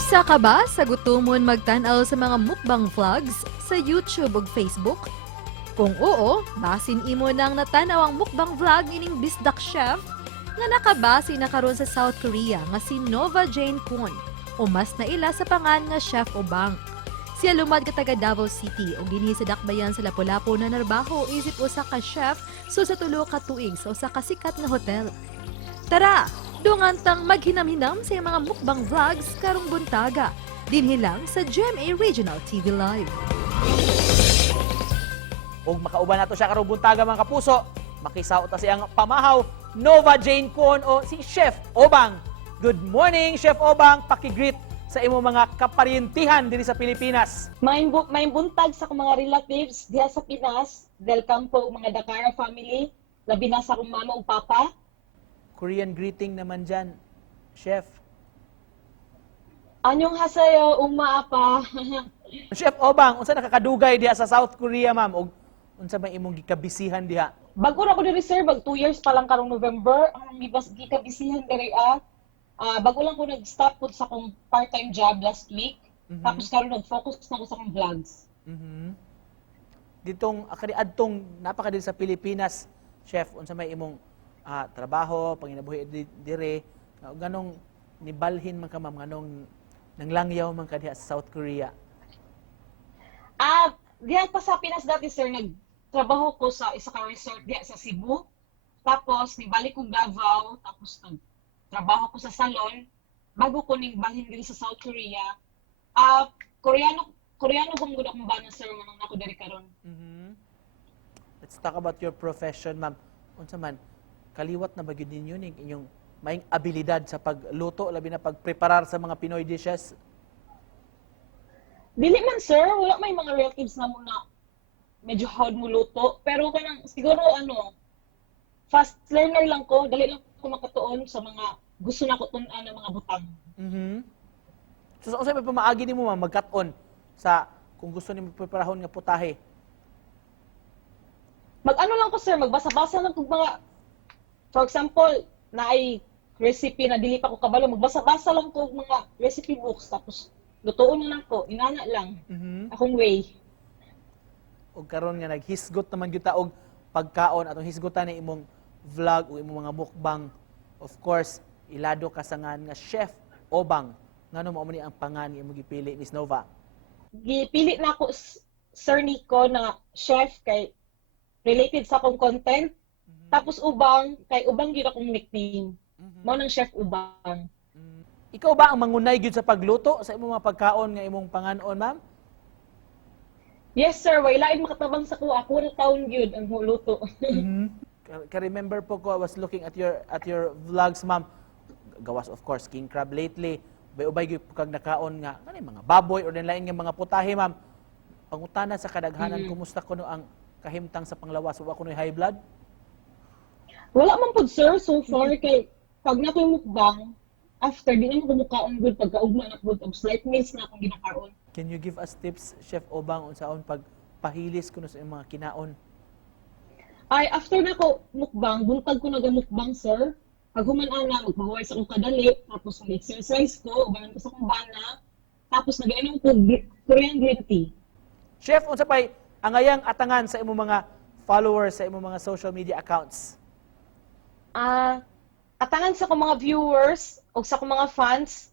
Usa ka ba sa gutumon magtan-aw sa mga mukbang vlogs sa YouTube ug Facebook? Kung oo, basin imo nang natanaw ang mukbang vlog ining bisdak chef nga nakabase na karon sa South Korea nga si Nova Jane Kwon o mas naila sa pangan nga Chef Obang. Siya lumad ka taga Davao City ug dinhi sa dakbayan sa Lapu-Lapu na narbaho isip usa ka chef so sa tulo ka tuig sa usa ka sikat nga hotel. Tara, dungantang maghinam-hinam sa mga mukbang vlogs karong buntaga. Dinhi lang sa GMA Regional TV Live. Ug makauban nato siya karong buntaga mga kapuso, makisaot ta siyang pamahaw Nova Jane Kwon o si Chef Obang. Good morning, Chef Obang. Paki-greet sa imo mga kaparyentihan diri sa Pilipinas. May buntag sa akong mga relatives diha sa Pinas. Welcome po mga Dakara family. Labi na sa akong mama ug papa. Korean greeting naman dyan, Chef. Anyong hasayo umaapa. Chef Obang, unsa nakakadugay diha sa South Korea, ma'am? Ug unsa may imong gikabisihan diha? Bago na ako ni-reserve, 2 years pa lang karong November. Ang gikabisihan diri bago lang ko nag-stop po sa akong part-time job last week. Tapos karon nag-focus na ako sa akong vlogs. Ditong akadiadtong napakadili sa Pilipinas, Chef, unsa may imong trabaho, panginabuhi dire, ganong nibalhin man ka, ma'am, ganong nanglangyaw man ka diha sa South Korea? Diha pa sa Pinas dati sir, nagtrabaho ko sa isa ka resort diha sa Cebu. Tapos nibalik ko Davao, tapos nagtrabaho ko sa salon bago ko ning balhin diri sa South Korea. Koreano kung gud akong bana sir manang nako diri karon. Let's talk about your profession, ma'am. Unsa man kaliwat na ba gyud ninyo ning inyong maing abilidad sa pagluto labi na pagpreparar sa mga Pinoy dishes? Dili man sir, wala may mga relatives na muna medyo hard mo luto. Pero kanang siguro fast learner lang ko, dali lang ko makatuon sa mga gusto na ko tun-an ng mga butang. So unsa may pamaagi nimo, ma'am, magkat-on sa kung gusto nimo preparahon nga putahe? Mag-ano lang ko sir, magbasa-basa lang kog mga, for example, naay recipe na dili pa ko kabalo, magbasa-basa lang ko mga recipe books tapos lutuon na lang ko, inana lang. Akong way. Og karon nga naghisgot naman gyud ta og pagkaon atong hisgotan ni imong vlog o imong mga mukbang. Of course, ilado ka sa ngan nga Chef Obang. Ngano mao man ang pangan nga imong gipili, Miss Nova? Gipili na ako Sir Nico na chef kay related sa akong content. Tapos Ubang, kay Ubang gyud akong nickname. Mao nang Chef Ubang. Ikaw ba ang mangunay gyud sa pagluto sa imong mga pagkaon nga imong panganon, ma'am? Yes sir, way lain makatabang sa ko. Ako na taon gyud ang luto. Ka-remember po ko, I was looking at your vlogs, ma'am. Gawas of course king crab lately. Bay-ubay gyud kag nakaon nga kanay mga baboy or lain nga mga putahe, ma'am. Pangutana sa kadaghanan, kumusta kuno ang kahimtang sa panglawas? Wa kuno high blood? Wala man pod sir so far kay pag na ko mukbang after di na ko mukaon good pagkaugma na pod og slight meals na akong ginakaon. Can you give us tips, Chef Obang, unsaon pagpahilis kuno sa imong mga kinaon? Ay after na ko mukbang, buntag ko nagamukbang sir. Pag human ana magpahuway sa akong kadali, tapos mag-exercise ko, ubanan ko sa akong bana, tapos nag-inom ko Korean green tea. Chef, unsa pay angayang atangan sa imong mga followers sa imong mga social media accounts? Atangan sa akong mga viewers o sa akong mga fans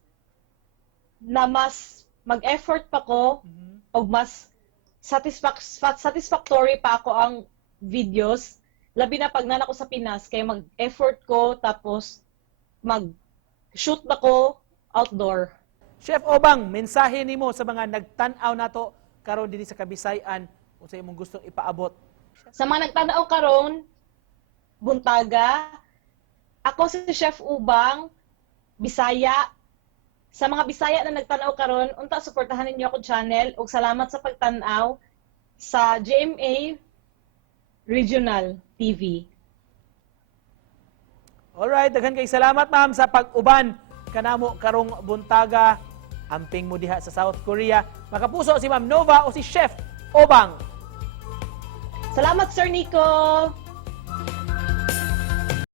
na mas mag-effort pa ko o mas satisfactory pa ako ang videos. Labi na pag nana ko sa Pinas kay mag-effort ko tapos mag-shoot na ko outdoor. Chef Obang, mensahe nimo sa mga nagtan-aw nato karon dinhi sa Kabisayan unsa imong gustong ipaabot? Sa mga nagtanaw karon, buntaga, ako si Chef Ubang, Bisaya. Sa mga Bisaya na nagtanaw karon, unta suportahan ninyo ako channel ug salamat sa pagtan-aw sa GMA Regional TV. Alright, daghan kay salamat, ma'am, sa pag-uban kanamo karong buntaga. Amping mo diha sa South Korea. Makapuso si Ma'am Nova o si Chef Obang. Salamat Sir Nico.